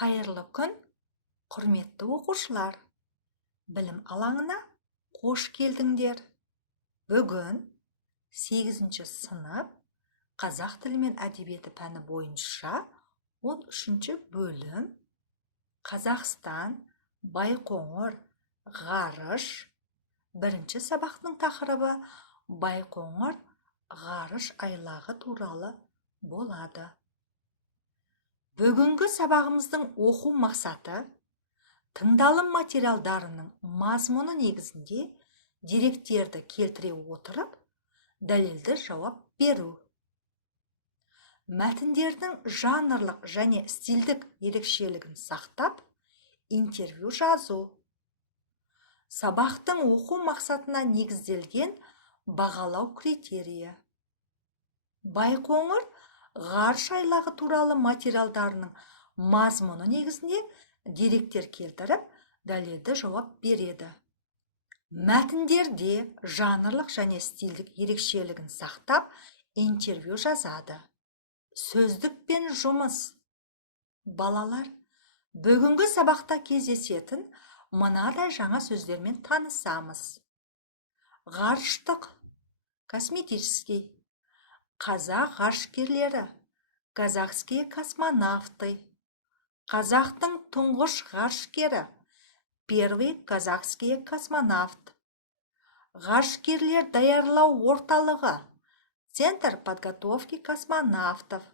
Қайырлы күн, құрметті оқушылар. Білім алаңына қош келдіңдер. Бүгін 8-ші сынып қазақ тілі мен әдебиеті пәні бойынша 13-ші бөлім Қазақстан, Байқоңыр, ғарыш. Бірінші сабақтың тақырыбы Байқоңыр ғарыш айлағы туралы болады. Бүгінгі сабағымыздың оқу мақсаты тыңдалым материалдарының мазмұны негізінде деректерді келтіре отырып, дәлелді жауап беру. Мәтіндердің жанрлық және стильдік ерекшелігін сақтап, интервью жазу. Сабақтың оқу мақсатына негізделген бағалау критерийі. Байқоңыр ғарыш айлағы туралы материалдарының мазмұны негізінде деректер келтіріп, дәлелді жауап береді. Мәтіндерде жанрлық және стильдік ерекшелігін сақтап, интервью жазады. Сөздікпен жұмыс. Балалар, бүгінгі сабақта кездесетін мынадай жаңа сөздермен танысамыз. Ғарыштық, косметический, қазақ ғарышкерлері, казахские космонавты, қазақтың тұңғыш ғарышкері, первый казахский космонавт, ғарышкерлер даярлау орталығы, центр подготовки космонавтов,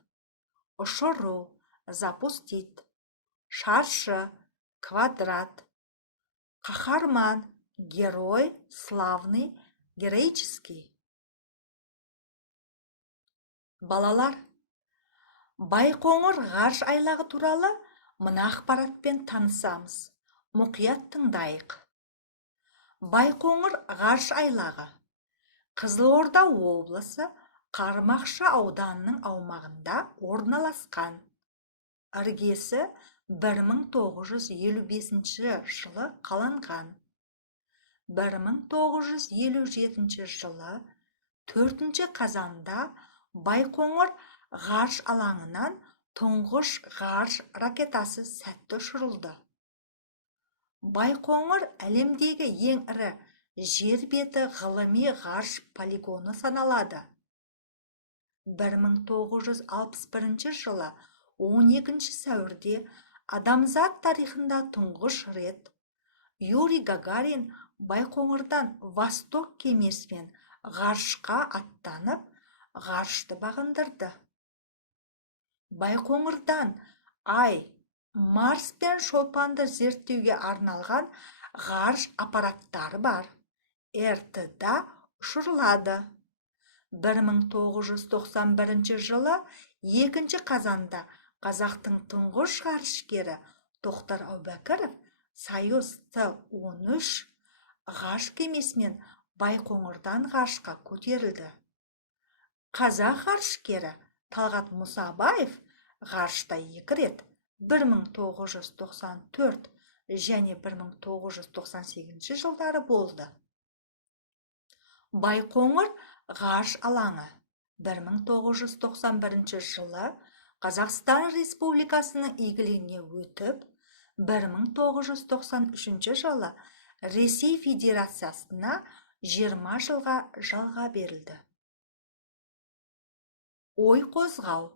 ұшыру, запустить, шаршы, квадрат, қаһарман, герой, славный, героический. Балалар, Байқоңыр ғарыш айлағы туралы мына ақпаратпен танысамыз. Мұқият тыңдайық. Байқоңыр ғарыш айлағы Қызылорда облысы Қармақшы ауданының аумағында орналасқан. Іргесі 1955 жылы қаланған. 1957 жылы 4 қазанда Байқоңыр ғарыш алаңынан тұңғыш ғарыш ракетасы сәтті ұшырылды. Байқоңыр әлемдегі ең ірі жер беті ғылыми ғарыш полигоны саналады. 1961 жылы 12 сәуірде адамзат тарихында тұңғыш рет Юрий Гагарин Байқоңырдан Восток кемесімен ғарышқа аттанып, ғарышты бағындырды. Байқоңырдан Ай, Марс пен шолпанды зерттеуге арналған ғарыш аппараттары бар. РТ-да ұшырылады. 1991 жылы 2 қазанда қазақтың тұңғыш ғарышкері Тоқтар Әубәкіров Союз Т-13 ғарыш кемесімен Байқоңырдан ғарышқа көтерілді. Қазақ ғарышкері Талғат Мұсабаев ғарышта 2 рет 1994 және 1998 жылдары болды. Байқоңыр ғарыш алаңы 1991 жылы Қазақстан Республикасының игілігіне өтіп, 1993 жылы Ресей Федерациясына 20 жылға жалға берілді. Ой қозғау.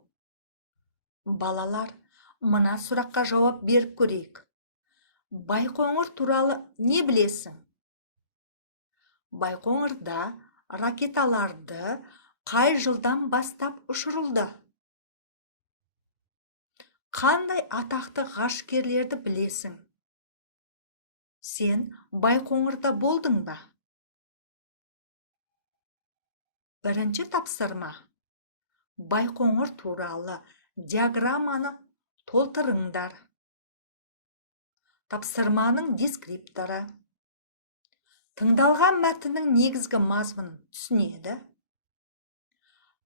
Балалар, мына сұраққа жауап беріп көрейік. Байқоңыр туралы не білесің? Байқоңырда ракеталарды қай жылдан бастап ұшырылды? Қандай атақты ғарышкерлерді білесің? Сен Байқоңырда болдың ба? Бірінші тапсырма. Байқоңыр туралы диаграмманы толтырыңдар. Тапсырманың дескрипторы. Тыңдалған мәтіннің негізгі мазмұнын түсінеді.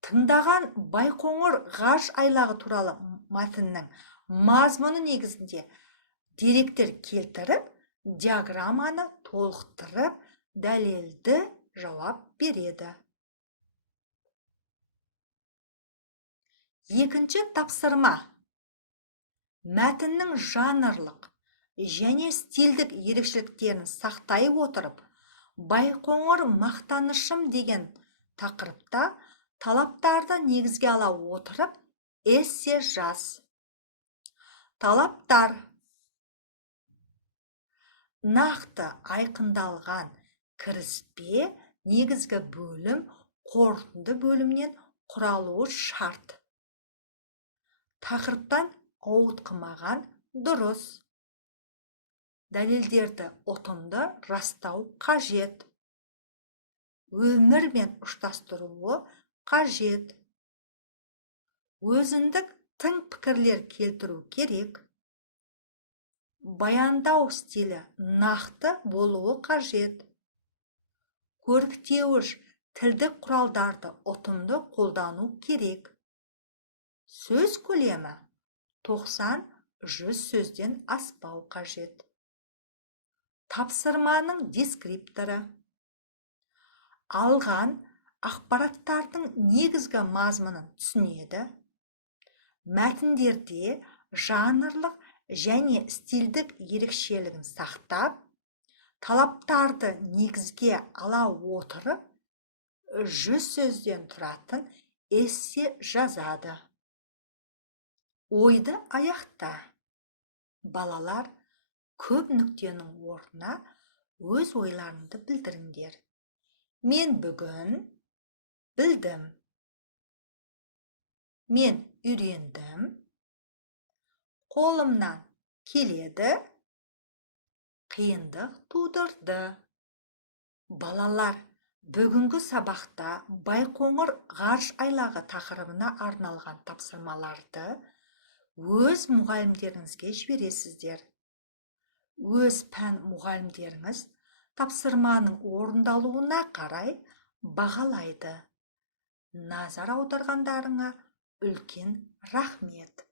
Тыңдаған Байқоңыр ғарыш айлағы туралы мәтіннің мазмұны негізінде деректер келтіріп, диаграмманы толықтырып, дәлелді жауап береді. Екінші тапсырма. мәтіннің жанрлық және стильдік ерекшеліктерін сақтай отырып, Байқоңыр мақтанышым деген тақырыпта талаптарды негізге ала отырып, эссе жаз. Талаптар: нақты айқындалған кіріспе негізгі бөлім қорытынды бөлімнен құралуы шарт. Тақырыптан ауытқымаған дұрыс. Дәлелдерді ұтымды растау қажет. Өмірмен ұштастыруы қажет. Өзіндік тың пікірлер келтіру керек. Баяндау стилі нақты болуы қажет. Көріктеуіш тілдік құралдарды ұтымды қолдану керек. Сөз көлемі 90-100 сөзден аспау қажет. Тапсырманың дескрипторы: алған ақпараттардың негізгі мазмұнын түсінеді. Мәтіндерде жанрлық және стильдік ерекшелігін сақтап, талаптарды негізге ала отырып, 100 сөзден тұратын эссе жазады. Ойды аяқта. Балалар, көп нүктенің орнына өз ойларыңды білдіріңдер. Мен бүгін білдім. Мен үйрендім. Қолымнан келеді. Қиындық тудырды. Балалар, бүгінгі сабақта Байқоңыр ғарыш айлағы тақырыбына арналған тапсырмаларды өз мұғалімдеріңізге жібересіздер. Өз пән мұғалімдеріңіз тапсырманың орындалуына қарай бағалайды. Назар аударғандарыңа үлкен рахмет.